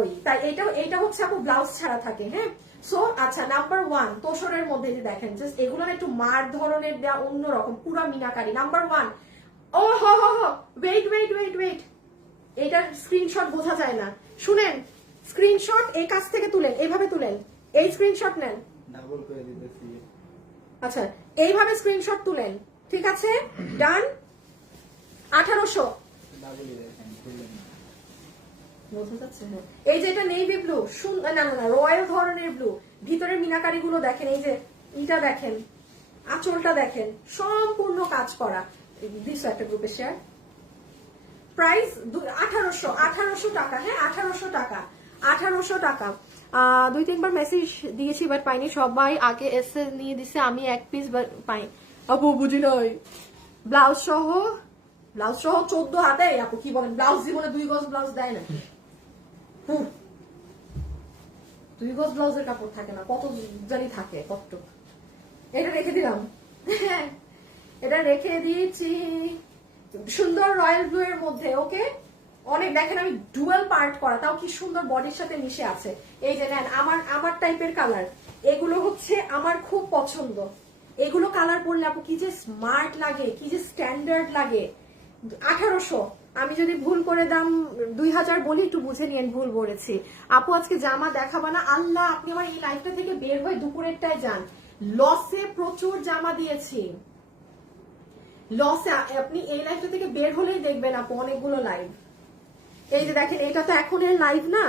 ওই তাই এইটা হচ্ছে আপু ব্লাউজ ছাড়া থাকে। হ্যাঁ, সো আচ্ছা নাম্বার 1 তোষরের মধ্যে যে দেখেন জাস্ট এগুলো একটু মার ধরনের দেওয়া, অন্যরকম পুরা মিনাকারি। নাম্বার 1, ও হো হো হো, ওয়েট ওয়েট ওয়েট ওয়েট, এইটার স্ক্রিনশট বোঝা যায় না, শুনেন স্ক্রিনশট এই কাছ থেকে তুলেন, এইভাবে তুলেন, এই স্ক্রিনশট নেন, ডাবল করে দিতেছি। আচ্ছা এইভাবে স্ক্রিনশট তুলেন, ঠিক আছে, ডান। 1800 ডাবলই দেখেন, খুললেন না। বোঝা যাচ্ছে? হ্যাঁ, এই যে এটা নেভি ব্লু, না না না রয়্যাল ধরনের ব্লু, ভিতরের মিনাকারি গুলো দেখেন, এই যে এটা দেখেন, আঁচলটা দেখেন, সম্পূর্ণ কাজ করা। দিস একটা গ্রুপে শেয়ার। প্রাইস 1800 টাকা। হ্যাঁ 1800 টাকা, 1800 টাকা। 2-3 বার মেসেজ দিয়েছি বাট পাইনি, সবাই আগে এসে নিয়ে দিছে, আমি এক পিস পাই। আপু বুঝি নাই, ব্লাউজ সহ 14 হাতে। আপু কি বলেন, ব্লাউজ জীবনে 2 গজ ব্লাউজ দেয় না? 2 গজ ব্লাউজের কাপড় থাকে না, কত জানি থাকে, কতটুক। এটা রেখে দিলাম, এটা রেখে দিয়েছি, সুন্দর রয়্যাল ব্লু এর মধ্যে। ওকে, অনেক দেখেন আমি ডুয়াল পার্ট করা, তাও কি সুন্দর বডির সাথে মিশে আছে। এই যে নেন, আমার টাইপের কালার এগুলো হচ্ছে আমার খুব পছন্দ। এগুলো কালার পরলে আপু কি যে স্মার্ট লাগে, কি যে স্ট্যান্ডার্ড লাগে। 1800, আমি যদি ভুল করে দাম 2000 বলি একটু বুঝে নিয়েন, ভুল বলেছি। আপু আজকে জামা দেখাবা না? আল্লাহ, আপনি আমার এই লাইফটা থেকে বের হয়ে দুপুরেরটায় যান। লসে প্রচুর জামা দিয়েছি, লসে। আপনি এই লাইফটা থেকে বের হলেই দেখবেন আপু অনেকগুলো লাইভ। এই যে দেখেন, এটা তো এখন এর লাইভ না,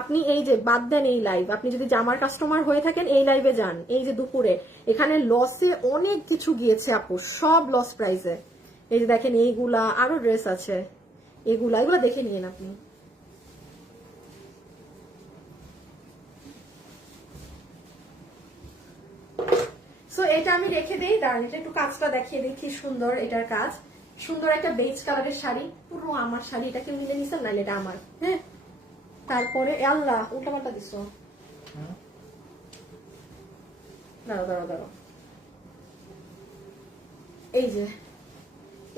আপনি এই যে বাদ দেন এই লাইভ, আপনি যদি জামার কাস্টমার হয়ে থাকেন এই লাইভে যান। এই যে দুপুরে এখানে লসে অনেক কিছু গিয়েছে আপু, সব লস প্রাইসে। এই যে দেখেন এইগুলা, আরো ড্রেস আছে, এগুলা দেখে নিন আপনি। সো এটা আমি রেখে দিই, দাঁড়ান এটা একটু কাজটা দেখিয়ে দিই, কি সুন্দর এটার কাজ। সুন্দর একটা বেজ কালারের শাড়ি, পুরো আমার শাড়ি, এটা কেউ নিলে নিছেন, নাহলে এটা আমার। হ্যাঁ, তারপরে আল্লাহ উল্টাপাল্টা দিছো, দাঁড়াও।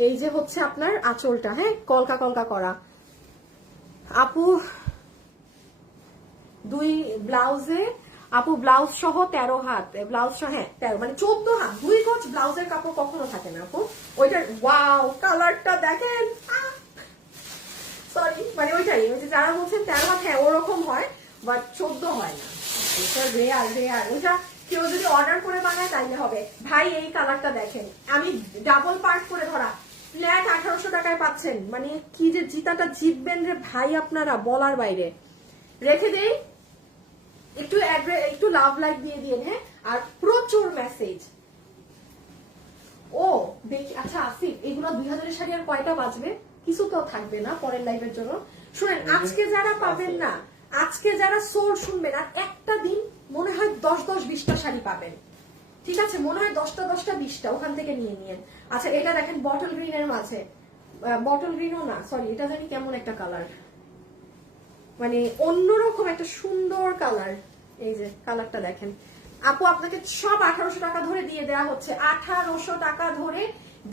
এই যে হচ্ছে আপনার আঁচলটা, হ্যাঁ কলকা কলকা করা। আপু 2 ব্লাউজে, আপু ব্লাউজ সহ 13 হাত, ব্লাউজ সহ, হ্যাঁ 13 মানে 14 হাত, 2 গজ ব্লাউজের কাপড় কখনো থাকে না আপু। ওইটার ওয়াও কালারটা দেখেন, সরি মানে ওইটাই, ওই যে যারা বলছেন 13 হাত, হ্যাঁ ওরকম হয়, বাট 14 হয় না। এটা রেয়ার, ওইটা কেউ যদি অর্ডার করে বানায় তাইলে হবে। ভাই এই কালারটা দেখেন, আমি ডাবল পার্ট করে ধরা, ফ্ল্যাট 1800 টাকায় পাচ্ছেন। মানে কি যে জিতাটা জিতবেন রে ভাই আপনারা, বলার বাইরে। রেখে দেই, একটু লাভ লাইক দিয়ে দিন। হ্যাঁ, আর প্রচুর মেসেজ। ও দেখি, আচ্ছা আসিফ, এগুলো 2000 এর শাড়ি আর কয়টা বাজবে? কিছু তো থাকবে না পরের লাইভের জন্য। শুনেন, আজকে যারা পাবেন না, আজকে যারা সোল শুনবেন, আর একটা দিন মনে হয় 10-20টা শাড়ি পাবেন, ঠিক আছে? মনে হয় 10টা 20টা ওখান থেকে নিয়ে নিয়েন। আচ্ছা এটা দেখেন বটল গ্রিন এর মাঝে, বটল গ্রিনও না, সরি এটা জানি কেমন একটা কালার, মানে অন্যরকম একটা সুন্দর কালার। এই যে কালারটা দেখেন আপু, আপনাকে সব 1800 টাকা ধরে দিয়ে দেওয়া হচ্ছে, 1800 টাকা ধরে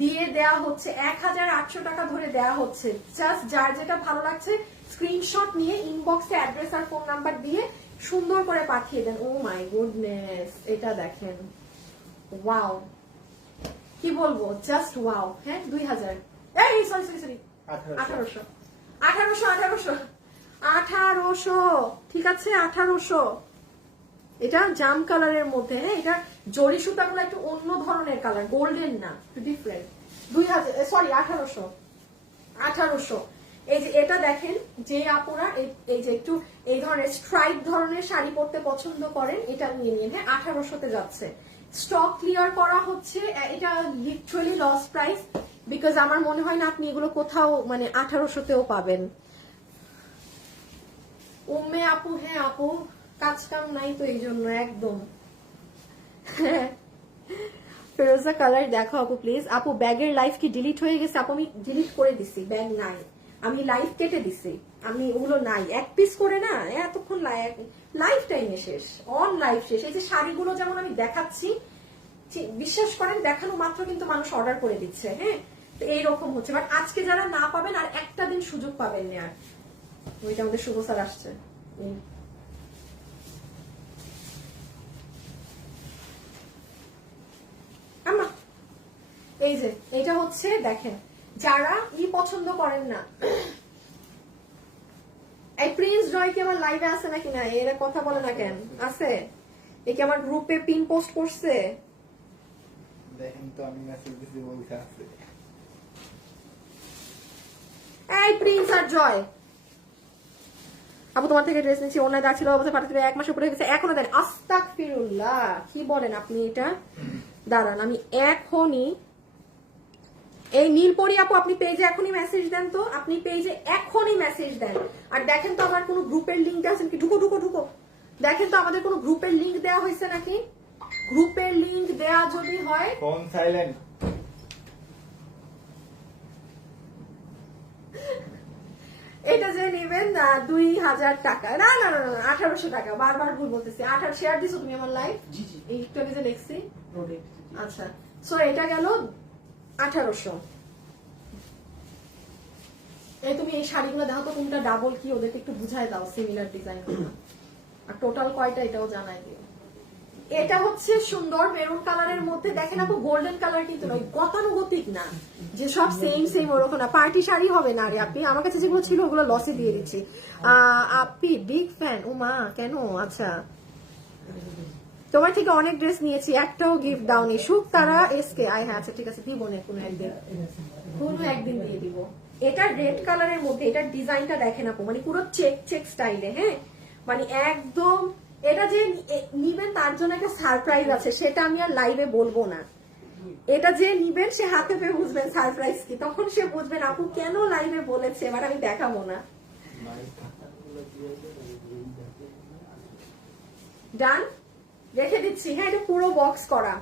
দিয়ে দেওয়া হচ্ছে, 1800 টাকা ধরে দেওয়া হচ্ছে। জাস্ট যার যেটা ভালো লাগছে স্ক্রিনশট নিয়ে ইনবক্সে অ্যাড্রেস আর ফোন নাম্বার দিয়ে সুন্দর করে পাঠিয়ে দেন। ও মাই গুডনেস, এটা দেখেন, ওয়াও, কি বলবো, জাস্ট ওয়াও। হ্যাঁ 2000, এই সরি 1800, ঠিক আছে 1800। এটা জাম কালারের মধ্যে, হ্যাঁ এটা জরি সুতাগুলো একটু অন্য ধরনের কালার, গোল্ডেন না, একটু ডিফারেন্ট। 2000, সরি 1800। এই যে এটা দেখেন, যে আপুরা এই যে একটু এই ধরনের স্ট্রাইপ ধরনের শাড়ি পরতে পছন্দ করেন, এটা নিয়ে নিন। হ্যাঁ 1800-তে যাচ্ছে, স্টক ক্লিয়ার করা হচ্ছে। এটা লিটারালি লস প্রাইস, বিকজ আমার মনে হয় না আপনি এগুলো কোথাও মানে 1800-তেও পাবেন। উম্মে আপু, হ্যাঁ আপু কাজ কাম নাই তো এই জন্য একদম। ফেরোজা কালার দেখো আপু প্লিজ। আপু ব্যাগের লাইফ কি ডিলিট হয়ে গেছে? আপু আমি ডিলিট করে দিছি, ব্যাগ নাই, আমি লাইভ কেটে দিছি, আমি ওগুলো নাই, এক পিস করে না এতক্ষণ লাইফ টাইমে শেষ, অন লাইফ শেষ। এই যে শাড়িগুলো যেমন আমি দেখাচ্ছি, বিশ্বাস করেন দেখানো মাত্র কিন্তু মানুষ অর্ডার করে দিচ্ছে। হ্যাঁ তো এইরকম হচ্ছে, বাট আজকে যারা না পাবেন আর একটা দিন সুযোগ পাবেন না। ওইটা আমাদের শুভ স্যার আসছে, আমা এই যে এটা হচ্ছে দেখেন, যারা পছন্দ করেন না, এই প্রিন্স জয় কি আমার লাইভে আছে নাকি না, এরা কথা বলে না কেন? আছে? এ কি আমার গ্রুপে পিন পোস্ট করছে? দেখেন তো আমি মেসেজ দিছি বলতে আছে। এই প্রিন্স আর জয়, আপু তোমার থেকে ড্রেস নিচ্ছি, অন্যায় দাঁড় ছিল অবস্থা পাঠাতে 1 মাস উপরে গেছে, এখনো দেন। আস্তাগফিরুল্লাহ, কি বলেন আপনি এটা? দাঁড়ান আমি এখনই, এই নীলপরি আপু আপনি পেজে এখনই মেসেজ দেন তো, আপনি পেজে এখনই মেসেজ দেন। আর দেখেন তো আমার কোনো গ্রুপের লিংক আছে নাকি, ঢুকো ঢুকো ঢুকো, দেখেন তো আমাদের কোনো গ্রুপের লিংক দেওয়া হয়েছে নাকি। গ্রুপের লিংক দেওয়া যদি হয়, ফোন সাইলেন্ট। এটা যে নেবেন 2000 টাকা, না না না 1800 টাকা, বারবার ভুল বলতেছি। 18 শেয়ার দিছো তুমি আমার লাইভ, এই একটু আগে যে লিখছি। আচ্ছা, সো এটা গেল 1800। এই তুমি এই শাড়িগুলো দেখো তো কোনটা ডাবল কি, ওদেরকে একটু বুঝাই দাও সিমিলার ডিজাইন গুলো, আর টোটাল কয়টা এটাও জানাই দিও। এটা হচ্ছে সুন্দর মেরুন কালারের মধ্যে, দেখেন আপু গোল্ডেন কালার কিন্তু নয়, গতানুগতিক না যে সব সেম সেম ওরকম না, পার্টি শাড়ি হবে না রে আপনি। আমার কাছে যেগুলো ছিল ওগুলো লসে দিয়ে দিচ্ছি। আপনি বিগ ফ্যান? ও মা, কেন? আচ্ছা, তোমার থেকে অনেক ড্রেস নিয়েছি, একটাও গিফট দাওনি। সুখ তারা এসকে আয়, হ্যাঁ আচ্ছা ঠিক আছে, দিব না কোনো একদিন দিয়ে দিব। এটা রেড কালারের মধ্যে, এটার ডিজাইনটা দেখেন আপু, মানে পুরো চেক চেক স্টাইলে, হ্যাঁ মানে একদম। এটা যে নিবেন তার জন্য একটা সারপ্রাইজ আছে, সেটা আমি আর লাইভে বলবো না। এটা যে নিবেন সে হাতে পেয়ে বুঝবেন সারপ্রাইজ কি, তখন সে বুঝবেন আপু কেন লাইভে বলেছে, এবার আমি দেখাবো না। ডান, রেখে দিচ্ছি। হ্যাঁ এটা পুরো বক্স করা,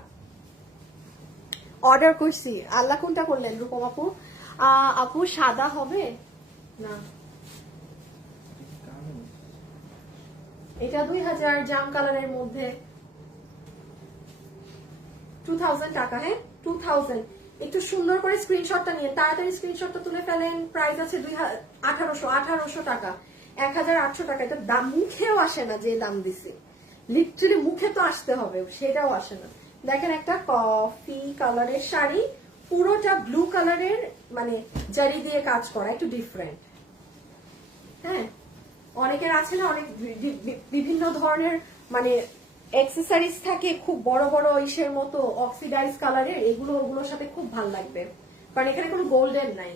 অর্ডার করছি। আল্লাহ কোনটা করলেন রূপম আপু? আপু সাদা হবে না, এটা 2000 জাম কালারের মধ্যে, 2000 টাকা। হ্যাঁ 2000। একটু সুন্দর করে স্ক্রিনশটটা নিয়ে তাড়াতাড়ি স্ক্রিনশটটা তুলে ফেলেন। প্রাইস আছে 1800 টাকা, 1800 টাকা। এটা দাম মুখেও আসে না, যে দাম দিছি লিটারালি মুখে তো আসতে হবে, সেটাও আসে না। দেখেন একটা কফি কালারের শাড়ি, পুরোটা ব্লু কালারের, মানে জারি দিয়ে কাজ করা, একটু ডিফারেন্ট। হ্যাঁ অনেকের আছে না অনেক বিভিন্ন ধরনের মানে অ্যাক্সেসরিজ থাকে খুব বড় বড় ইসের মতো অক্সিডাইজ কালারের, এগুলো ওগুলোর সাথে খুব ভালো লাগবে, কারণ এখানে কোনো গোল্ডেন নাই।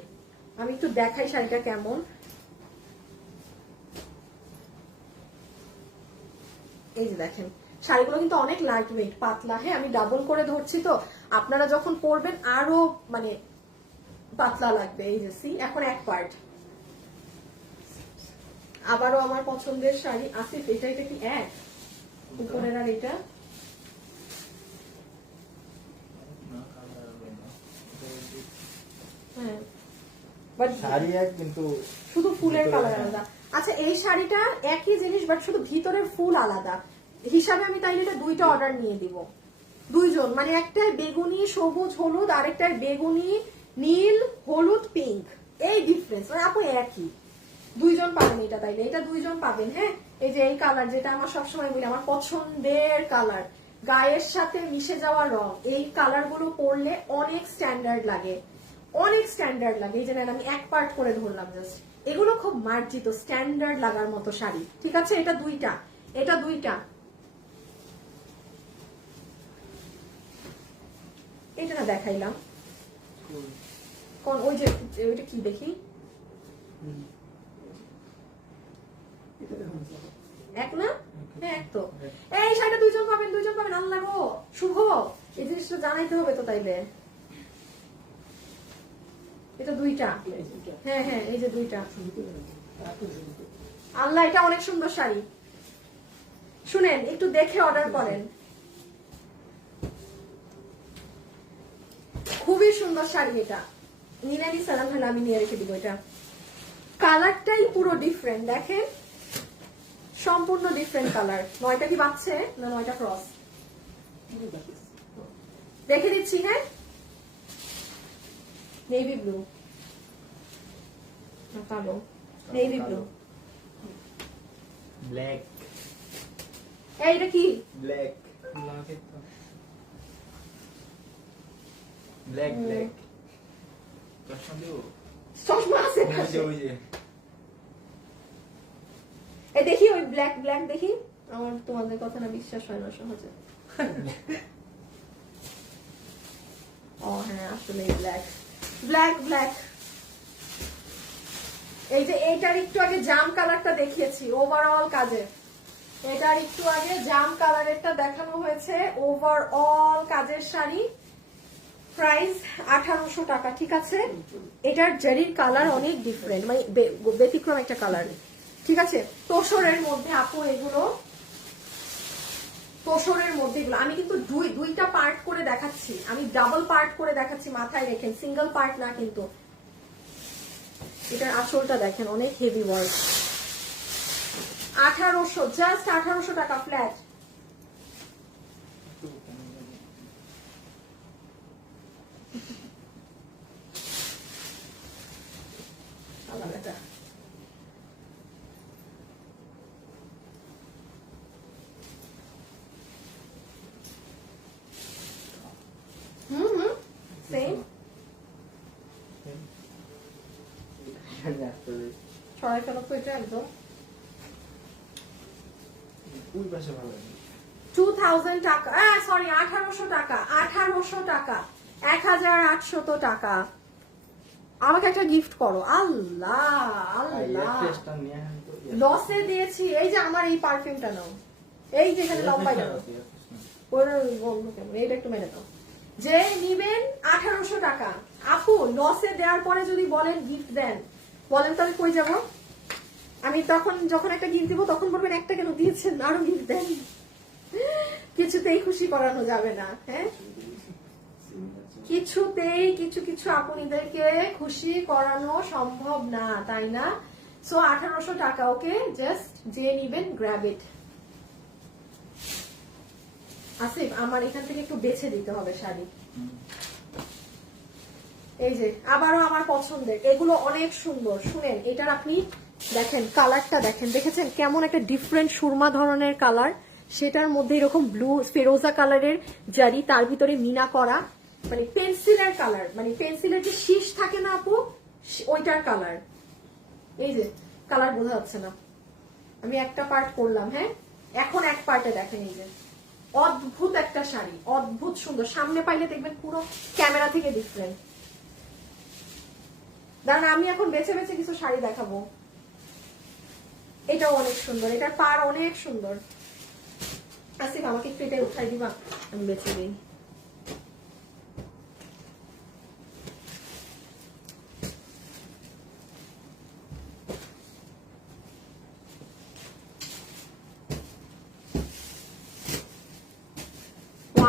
আমি একটু দেখাই শাড়িটা কেমন। এই যে দেখেন শাড়িগুলো কিন্তু অনেক লাইট ওয়েট, পাতলা। হ্যাঁ আমি ডাবল করে ধরছি তো, আপনারা যখন পরবেন আরো মানে পাতলা লাগবে। এই যে সি, এখন এক পার্ট। আবারও আমার পছন্দের শাড়ি। আসিফ এটা কি এক উপরের, আর এটা হ্যাঁ বাট শাড়ি এক কিন্তু শুধু ফুলের কালার আলাদা। আচ্ছা এই শাড়িটা একই জিনিস বাট শুধু ভিতরের ফুল আলাদা হিসাবে আমি তাইলে এটা দুইটা অর্ডার নিয়ে দিব, দুইজন, মানে একটা বেগুনি সবুজ হলুদ, আরেকটা বেগুনি নীল হলুদ পিঙ্ক, এই ডিফারেন্স। মানে আপু একই, দুইজন পাবেন এটা, তাইলে এটা দুইজন পাবেন। হ্যাঁ এই যে এই কালার, যেটা আমার সবসময় বলি আমার পছন্দের কালার, গায়ের সাথে মিশে যাওয়া রং, এই কালার গুলো পরলে অনেক স্ট্যান্ডার্ড লাগে, অনেক স্ট্যান্ডার্ড লাগে। এই যে আমি এক পার্ট করে ধরলাম জাস্ট, এগুলো খুব মার্জিত স্ট্যান্ডার্ড লাগার মতো শাড়ি। ঠিক আছে এটা দুইটা, এটা দুইটা, এটা না দেখাইলাম কোন, ওই যে ওইটা কি দেখি, এক না? হ্যাঁ এক তো। এই শাড়িটা দুইজন পাবেন, দুইজন পাবেন। আল্লাহ গো শুভ, এই জিনিসটা জানাইতে হবে তো তাইলে। এটা দুইটা, হ্যাঁ হ্যাঁ এই যে দুইটা। আল্লাহ এটা অনেক সুন্দর শাড়ি, শুনেন একটু দেখে অর্ডার করেন, খুবই সুন্দর শাড়ি এটা। নিরানি সালাম হলে আমি নিয়ে রেখে দিব। এটা কালারটাই পুরো ডিফারেন্ট, দেখেন সম্পূর্ণ ডিফারেন্ট কালার। 9টা কি বাচ্চে না 9টা ক্রস রেখে দিচ্ছি। হ্যাঁ নেভি ব্লু, কালো নেভি ব্লু, ব্ল্যাক এইটা কি? ব্ল্যাক ব্ল্যাক ব্ল্যাক চশমা দিও চশমা আছে ওই পাশে। যে ওই যে এই দেখি ওই ব্ল্যাক ব্ল্যাক দেখি। আমার তোমাদের কথা না বিশ্বাস হয় না সহজে। ও হ্যাঁ আসলে ব্ল্যাক ব্ল্যাক ব্ল্যাক। এই যে এইটার একটু আগে জাম কালারটা দেখিয়েছি ওভারঅল কাজে। এটার একটু আগে জাম কালারেরটা দেখানো হয়েছে ওভারঅল কাজের শাড়ি। প্রাইস 1800 টাকা, ঠিক আছে। এটার জারির কালার অনেক ডিফারেন্ট, মানে ব্যতিক্রম একটা কালার, ঠিক আছে। তোসরের মধ্যে আপু এগুলো, তোসরের মধ্যে এগুলো আমি কিন্তু দুইটা পার্ট করে দেখাচ্ছি, আমি ডাবল পার্ট করে দেখাচ্ছি, মাথায় রেখেন, সিঙ্গেল পার্ট না কিন্তু। এটার আঁচলটা দেখেন অনেক হেভি ওয়ার্ক। 1800, জাস্ট 1800 টাকা ফ্ল্যাট। সেম ছড়াই ফেলো তো এটা একদম। ওই পাশে ভালো লাগে 2000 টাকা, সরি 1800 টাকা, 1800 টাকা, 1800 টাকা। আমাকে একটা গিফট করো। আল্লাহ আল্লাহ, লসে দিয়েছি। এই যে আমার এই পারফিউমটা নাও, এই যে এখানে লম্বাই নাও, এইটা একটু মেরে দাও। যে নিবেন 1800 টাকা। আপু লসে দেওয়ার পরে যদি বলেন গিফট দেন, বলেন তো আমি কই যাব? আমি তখন যখন একটা গিফট দিব তখন বলবেন একটা কেন দিয়েছেন, আরো গিফট দেন। কিছুতেই খুশি করানো যাবে না, হ্যাঁ কিছুতেই কিছু আপুনিদেরকে খুশি করানো সম্ভব না, তাই না? সো 1800 টাকা, ওকে। জাস্ট যে নিবেন গ্র্যাব ইট। আসিফ আমার এখান থেকে একটু বেছে দিতে হবে শাড়ি। এই যে আবারও আমার পছন্দের, এগুলো অনেক সুন্দর। শুনেন এটার আপনি দেখেন কালারটা দেখেন, দেখেছেন কেমন একটা ডিফারেন্ট সুরমা ধরনের কালার, সেটার মধ্যে এরকম ব্লু ফেরোজা কালারের জারি, তার ভিতরে মিনা করা, মানে পেন্সিলের কালার, মানে পেন্সিলের যে শীষ থাকে না আপু, ওইটার কালার। এই যে কালার বোঝা যাচ্ছে না, আমি একটা পার্ট করলাম, হ্যাঁ এখন এক পার্টে দেখেন। এই যে অদ্ভুত একটা শাড়ি, অদ্ভুত সুন্দর, সামনে পাইলে দেখবেন পুরো ক্যামেরা থেকে ডিফারেন্ট। দাঁড়ান আমি এখন বেছে বেছে কিছু শাড়ি দেখাবো। এটাও অনেক সুন্দর, এটার পার অনেক সুন্দর। আসিফ আমাকে একটু এটা উঠাই দিবা, আমি বেছে দিই।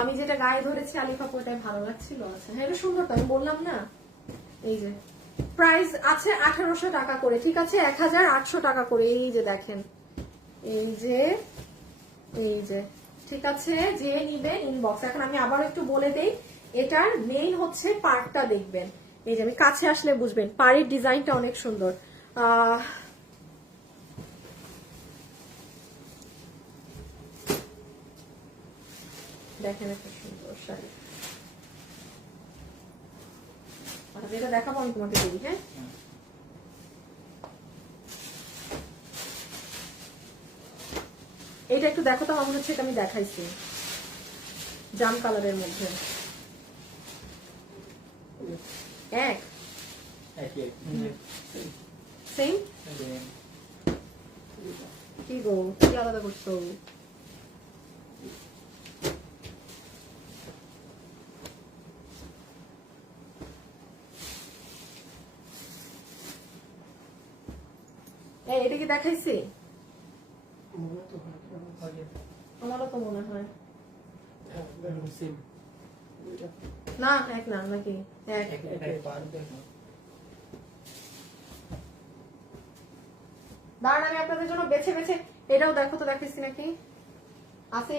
আমি যেটা গায়ে ধরেছি আলিফা, ওটাই ভালো লাগছিল। আচ্ছা হ্যাঁ এটা সুন্দর তো, আমি বললাম না। এই যে প্রাইস আছে 1800 টাকা করে, ঠিক আছে, 1800 টাকা করে। এই যে দেখেন, এই যে এই যে, ঠিক আছে, যে নিবে ইনবক্স। এখন আমি আবার একটু বলে দেই, এটার মেইন হচ্ছে পার্টটা দেখবেন। এই যে আমি কাছে আসলে বুঝবেন, পাড়ের ডিজাইনটা অনেক সুন্দর। দেখেন একটা সুন্দর শাড়ি, যেটা দেখাবো আমি তোমাকে দিই, হ্যাঁ এইটা একটু দেখো তো, আমার মনে হচ্ছে এটা আমি দেখাইছি, জাম কালারের মধ্যে। এক সেম কি গো, কি আলাদা করছো? এটা কি দেখাইছি? আমারও তো মনে হয় না, এক না নাকি এক। দাঁড়ান আমি আপনাদের জন্য বেছে বেছে, এটাও দেখো তো, দেখাইছি নাকি? আছে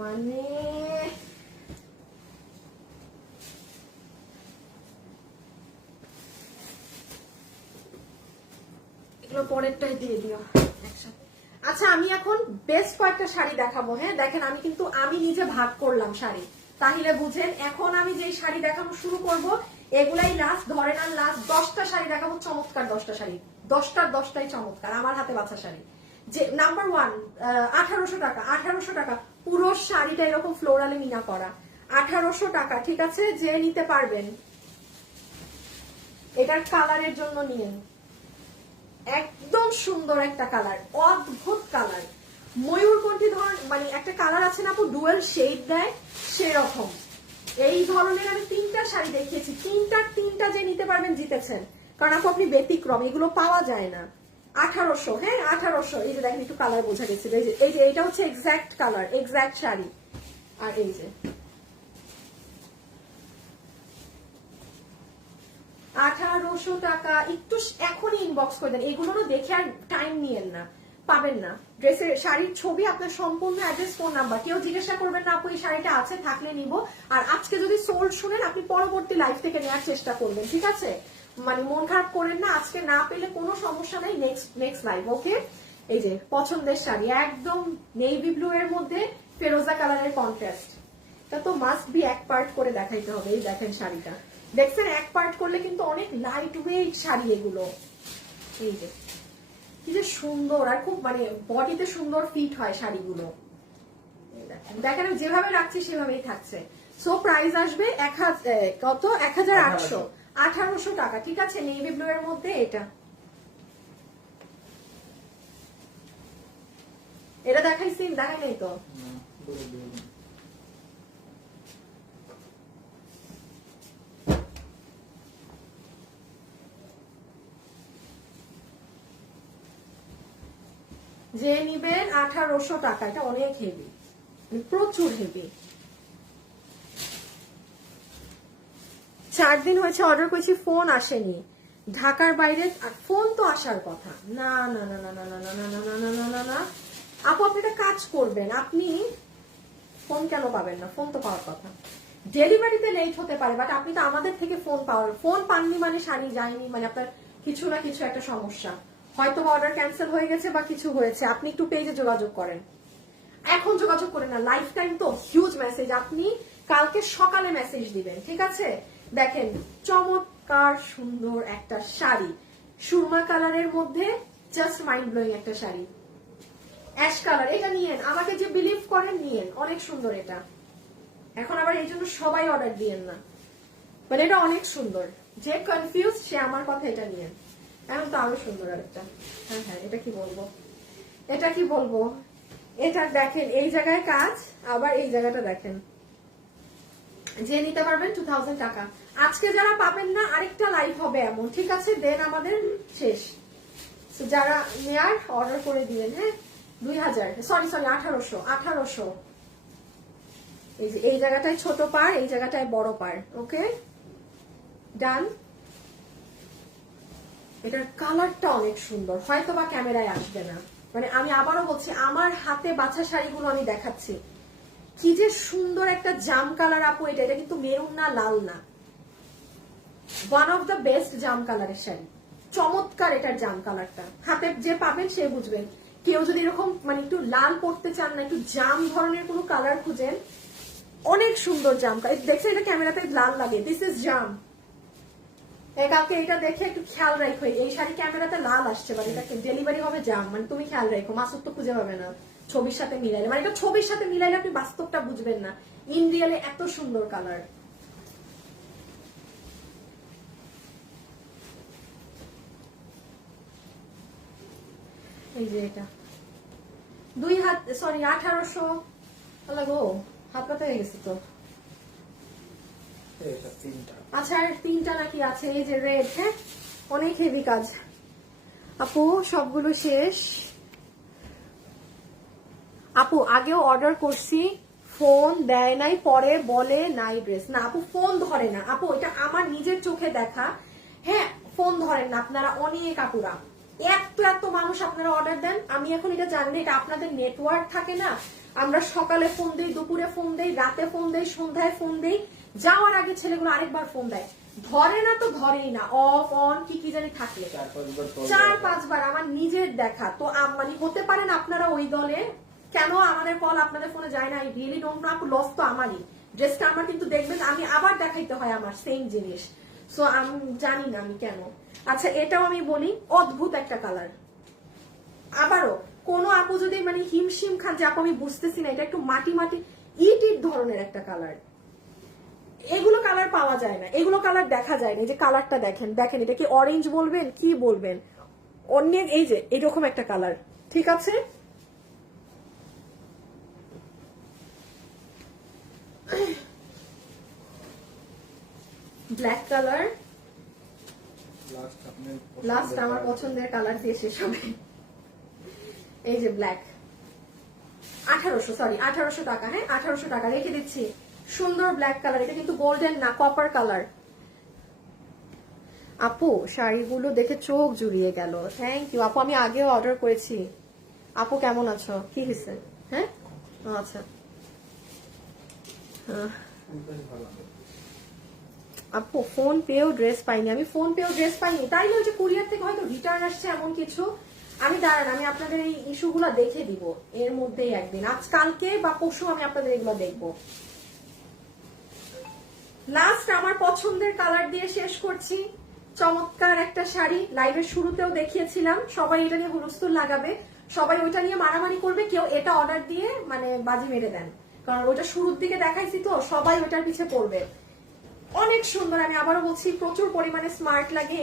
মানে এগুলো পরেরটাই দিয়ে দিও একসাথে। আচ্ছা আমি এখন বেস্ট কয়েকটা শাড়ি দেখাবো। হ্যাঁ দেখেন আমি নিজে ভাগ করলাম শাড়ি, তাহলে বুঝেন। এখন আমি যেই শাড়ি দেখানো শুরু করব এগুলাই লাস্ট, ধরেন আর লাস্ট 10টা শাড়ি দেখাবো, চমৎকার 10টা শাড়ি, 10টার 10টাই চমৎকার, আমার হাতে বাছা শাড়ি। যে নাম্বার 1 1800 টাকা, 1800 টাকা পুরো শাড়িটা এরকম ফ্লোরালে মিনা করা, 1800 টাকা, ঠিক আছে? যে নিতে পারবেন এটার কালারের জন্য নিয়েন, একদম সুন্দর একটা কালার, অদ্ভুত কালার, ময়ূরকণ্ঠী ধরন, মানে একটা কালার আছে না আপু ডুয়েল শেড দেয় সেরকম। এই ধরনের আমি 3টা শাড়ি দেখিয়েছি, তিনটা যে নিতে পারবেন জিতেছেন, কারণ আপনি ব্যতিক্রম, এগুলো পাওয়া যায় না। 1800, হ্যাঁ 1800। এই যে দেখেন একটু কালার বোঝা গেছিল, এই যে এটা হচ্ছে এক্সাক্ট কালার, এক্সাক্ট শাড়ি। আর এই যে 1800 টাকা, একটু এখনই ইনবক্স করে দেন, এগুলোরও দেখে আর টাইম নিয়েন না, পাবেন না। ড্রেসের শাড়ির ছবি, আপনার সম্পূর্ণ অ্যাড্রেস, ফোন নাম্বার, কেউ জিজ্ঞাসা করবেন না আপু এই শাড়িটা আছে, থাকলে নিব। আর আজকে যদি সোল্ড শুনেন আপনি পরবর্তী লাইভ থেকে নেওয়ার চেষ্টা করবেন, ঠিক আছে? মানে মন খারাপ করেন না, আজকে না পেলে কোনো সমস্যা নাই, নেক্সট লাইভ, ওকে? এই যে পছন্দের শাড়ি, একদম নেভি ব্লু এর মধ্যে ফেরোজা কালারের কন্ট্রাস্ট, এটা তো মাস্ট বি এক পার্ট করে দেখাইতে হবে। এই দেখেন শাড়িটা, দেখছেন এক পার্ট করলে কিন্তু অনেক লাইট ওয়েট শাড়ি এগুলো। এই যে কি যে সুন্দর, আর খুব মানে বডিতে সুন্দর ফিট হয় শাড়িগুলো। দেখেন আমি যেভাবে রাখছি সেভাবেই থাকছে। সো প্রাইস আসবে কত, 1800, 1800 টাকা, ঠিক আছে? নেভি ব্লু এর মধ্যে এটা দেখাইছি, দেখাই নাই তো? যে নিবেন 1800 টাকা, এটা অনেক হেভি, প্রচুর হেভি। 4 দিন হয়েছে অর্ডার করেছি, ফোন আসেনি, ঢাকার বাইরে ফোন তো আসার কথা। না না না না না না না না না না না না না আপু, আপনি একটা কাজ করবেন, আপনি ফোন কেন পাবেন না? ফোন তো পাওয়ার কথা, ডেলিভারিতে লেট হতে পারে, বাট আপনি তো আমাদের থেকে ফোন পাননি মানে শাড়ি যায়নি, মানে আপনার কিছু না কিছু একটা সমস্যা, হয়তো অর্ডার ক্যান্সেল হয়ে গেছে বা কিছু হয়েছে। আপনি একটু পেজে যোগাযোগ করেন, এখন যোগাযোগ করেন না, লাইফ টাইম তো হিউজ মেসেজ, আপনি কালকে সকালে মেসেজ দিবেন, ঠিক আছে? দেখেন চমৎকার সুন্দর একটা শাড়ি, সুরমা কালারের মধ্যে জাস্ট মাইন্ড ব্লোয়িং একটা শাড়ি, অ্যাশ কালার, এটা নিয়েন, আমাকে যে বিলিভ করেন নিয়েন, অনেক সুন্দর এটা। এখন আবার এই জন্য সবাই অর্ডার দিয়েন না, মানে এটা অনেক সুন্দর, যে কনফিউজ সে আমার কথা এটা নিয়েন। এখন তো আরো সুন্দর একটা, হ্যাঁ হ্যাঁ এটা কি বলবো, এটা কি বলবো, এটা দেখেন এই জায়গায় কাজ, আবার এই জায়গাটা দেখেন। যে নিতে পারবেন 2000 টাকা। আজকে যারা পাবেন না আরেকটা লাইভ হবে এমন, ঠিক আছে? দেন আমাদের শেষ। যারা নেয়ার অর্ডার করে দিবেন, হ্যাঁ 2000, সরি 1800। এই যে এই জায়গাটায় ছোট পার, এই জায়গাটায় বড় পার, ওকে ডান। এটার কালারটা অনেক সুন্দর, হয়তো বা ক্যামেরায় আসবে না, মানে আমি আবারও বলছি, আমার হাতে বাছা শাড়িগুলো আমি দেখাচ্ছি, কি যে সুন্দর একটা জাম কালার আপু, এটা কিন্তু মেরুন না, লাল না, ওয়ান অফ দ্য বেস্ট জাম কালারের শাড়ি, চমৎকার এটার জাম কালারটা, হাতে যে পাবেন সে বুঝবেন। কেউ যদি এরকম মানে একটু লাল পড়তে চান না, একটু জাম ধরনের কোনো কালার খুঁজেন, অনেক সুন্দর জাম কালার, দেখছেন এটা ক্যামেরাতে লাল লাগে, দিস ইজ জাম। কালকে এটা দেখে একটু খেয়াল রাখো, এই শাড়ি ক্যামেরাতে লাল আসছে, মানে এটা ডেলিভারি হবে জাম, মানে তুমি খেয়াল রাখো, মাসুদ তো খুঁজে পাবে না ছবির সাথে মিলাইলে, মানে এটা ছবির সাথে মিলাইলে আপনি বাস্তবটা বুঝবেন না, ইন রিয়েলে এত সুন্দর কালার। এই যে এটা 1800, গো হাত পাতা হয়ে গেছে তো। আচ্ছা আর 3টা নাকি আছে, এই যে রেড, হ্যাঁ অনেক হেভি কাজ আপু, সবগুলো শেষ আপু। আগেও অর্ডার করছি, ফোন দেয় নাই, পরে বলে নাই ড্রেস, না আপু ফোন ধরে না আপু, এটা আমার নিজের চোখে দেখা, হ্যাঁ ফোন ধরেন না আপনারা, অনেক আপুরা এত এত মানুষ আপনারা অর্ডার দেন, আমি এখন এটা জানি না এটা আপনাদের নেটওয়ার্ক থাকে না, আমরা সকালে ফোন দেই, দুপুরে ফোন দেই, রাতে ফোন দেই, সন্ধ্যায় ফোন দেই, যাওয়ার আগে ছেলেগুলো আরেকবার ফোন দেয়, ধরে না তো ধরেই না, অফ অন কি কি জানি থাকলে 4-5 বার আমার নিজের দেখা। তো মানে হতে পারেন আপনারা ওই দলে, কেন আমাদের কল আপনাদের ফোনে যায় না, I really don't know, loss তো আমারই, ড্রেসটা আমার কিন্তু দেখবেন আমি আবার দেখাইতে হয় আমার সেম জিনিস, সো আমি জানি না আমি কেন। আচ্ছা এটাও আমি বলি, অদ্ভুত একটা কালার, আবারও কোন আপু যদি মানে হিমশিম খান যে আপু আমি বুঝতেছি না, এটা একটু মাটি মাটি ইট ইট ধরনের একটা কালার, এগুলো কালার পাওয়া যায় না, এগুলো কালার দেখা যায় না, এই যে কালারটা দেখেন, দেখেন এটা কি অরেঞ্জ বলবেন কি বলবেন, অন্য এই যে এরকম একটা কালার, ঠিক আছে। ব্ল্যাক কালার লাস্ট আমার পছন্দের কালার দিয়ে শেষ হবে, এই যে ব্ল্যাক, 1800 টাকা, হ্যাঁ 1800 টাকা রেখে দিচ্ছি, সুন্দর ব্ল্যাক কালার, এটা কিন্তু গোল্ডেন না কপার কালার। আপু শাড়িগুলো দেখে চোখ জুড়িয়ে গেল, থ্যাংক ইউ আপু, আমি আগেও অর্ডার করেছি। আপু কেমন আছো, কি হয়েছে, হ্যাঁ আচ্ছা আপু ফোন পেয়েও ড্রেস পাইনি, আমি ফোন পেয়েও ড্রেস পাইনি, তাই না, যে কুরিয়ার থেকে হয়তো রিটার্ন আসছে এমন কিছু, আমি দাঁড়ান আমি আপনাদের এই ইস্যুগুলো দেখে দিব এর মধ্যেই একদিন, আজ কালকে বা পরশু আমি আপনাদের এগুলো দেখবো। লাস্ট আমার পছন্দের কালার দিয়ে শেষ করছি, চমৎকার একটা শাড়ি, লাইভের শুরুতেও দেখিয়েছিলাম, সবাই এটা নিয়ে হুলস্থুল লাগাবে, সবাই ওইটা নিয়ে মারামারি করবে, কেউ এটা অর্ডার দিয়ে মানে বাজি মেরে দেন, কারণ ওইটা শুরুর দিকে দেখাইছি তো সবাই ওইটার পিছে পড়বে, অনেক সুন্দর, আমি আবারও বলছি প্রচুর পরিমাণে স্মার্ট লাগে।